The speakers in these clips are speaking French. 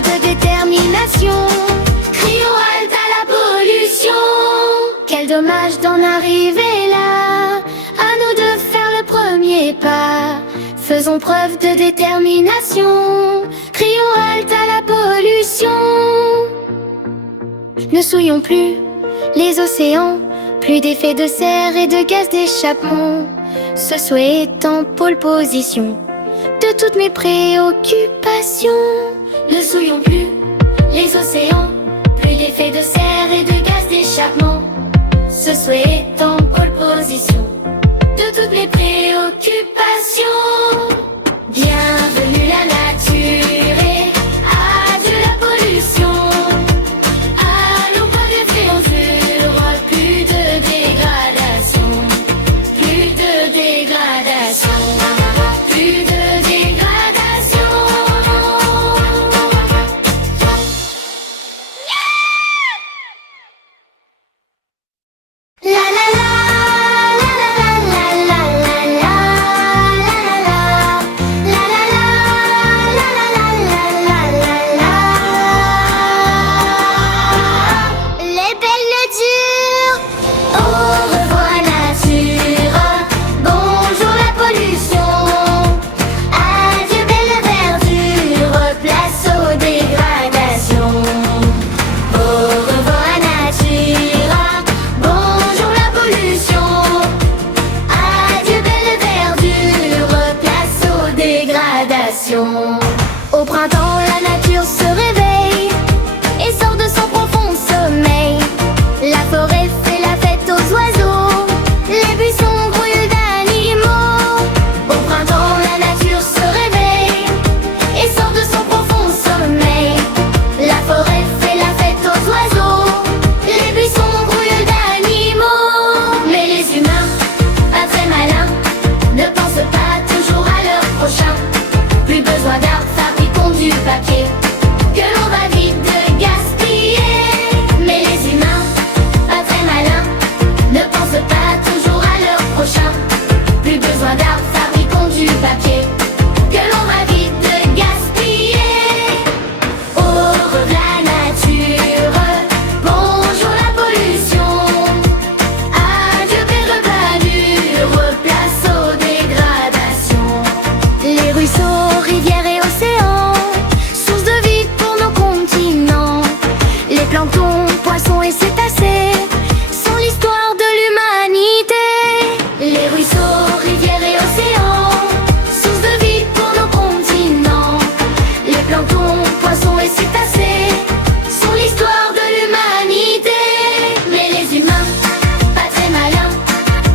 preuve de détermination. Crions halte à la pollution. Quel dommage d'en arriver là. À nous de faire le premier pas. Faisons preuve de détermination. Crions halte à la pollution. Ne souillons plus les océans, plus d'effets de serre et de gaz d'échappement. Ce souhait est en pôle position de toutes mes préoccupations. Ne souillons plus les océans, plus d'effets de serre et de gaz d'échappement. Ce souhait est en pôle position de toutes mes préoccupations. Bienvenue la nature et adieu la pollution. Allons pas de fianzure, plus de dégradation. Plus de dégradation. Plus de dégradation. La la la. Au printemps, la nature se réveille et sort de son profond sommeil. La forêt fait la fête aux oiseaux, les buissons grouillent d'animaux. Au printemps, la nature se réveille et sort de son profond sommeil. La forêt fait la fête aux oiseaux, les buissons grouillent d'animaux. Mais les humains, pas très malins, ne pensent pas toujours à leur prochain. Plus besoin d'arbres, fabriquons du papier que l'on va vite gaspiller. Mais les humains, pas très malins, ne pensent pas toujours à leur prochain. Plus besoin d'arbres, fabriquons du papier que l'on va vite gaspiller. Au revoir la nature, bonjour la pollution. Adieu belle bavure, place aux dégradations. Les ruisseaux, rivières et océans, source de vie pour nos continents. Les planctons, poissons et cétacés sont l'histoire de l'humanité. Les ruisseaux, rivières et océans, source de vie pour nos continents. Les planctons, poissons et cétacés sont l'histoire de l'humanité. Mais les humains, pas très malins,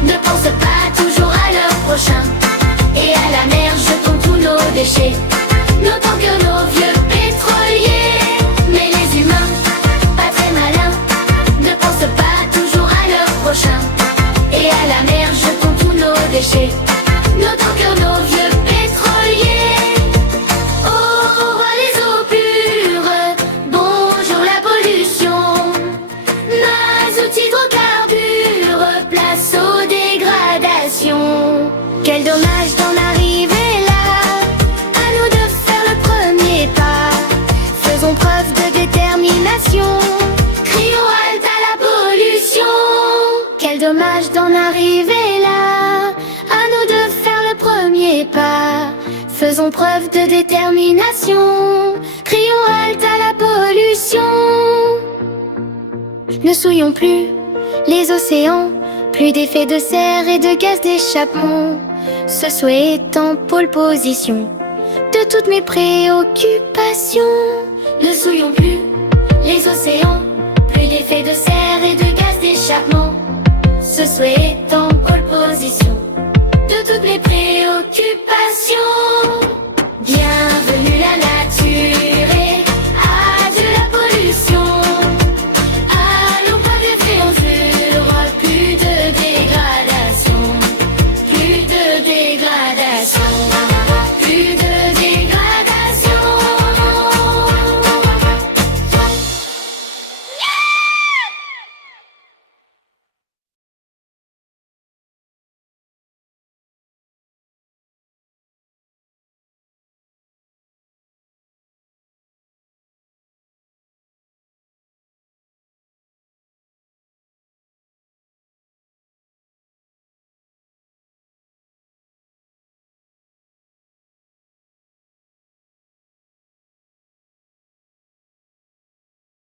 ne pensent pas toujours à leur prochain. Et à la mer jetons tous nos déchets, notons que nos vieux pétroliers. Mais les humains, pas très malins, ne pensent pas toujours à leur prochain. Et à la mer jetons tous nos déchets, notons que nos vieux pétroliers. Au revoir les eaux pures, bonjour la pollution. Mazout, hydrocarbures, place aux dégradations. Quel dommage d'en arriver là. À nous de faire le premier pas. Faisons preuve de détermination. Crions halte à la pollution. Quel dommage d'en arriver là. À nous de faire le premier pas. Faisons preuve de détermination. Crions halte à la pollution. Ne souillons plus les océans, plus d'effets de serre et de gaz d'échappement. Ce souhait est en pôle position de toutes mes préoccupations. Ne souillons plus les océans, plus d'effets de serre et de gaz d'échappement. Ce souhait est en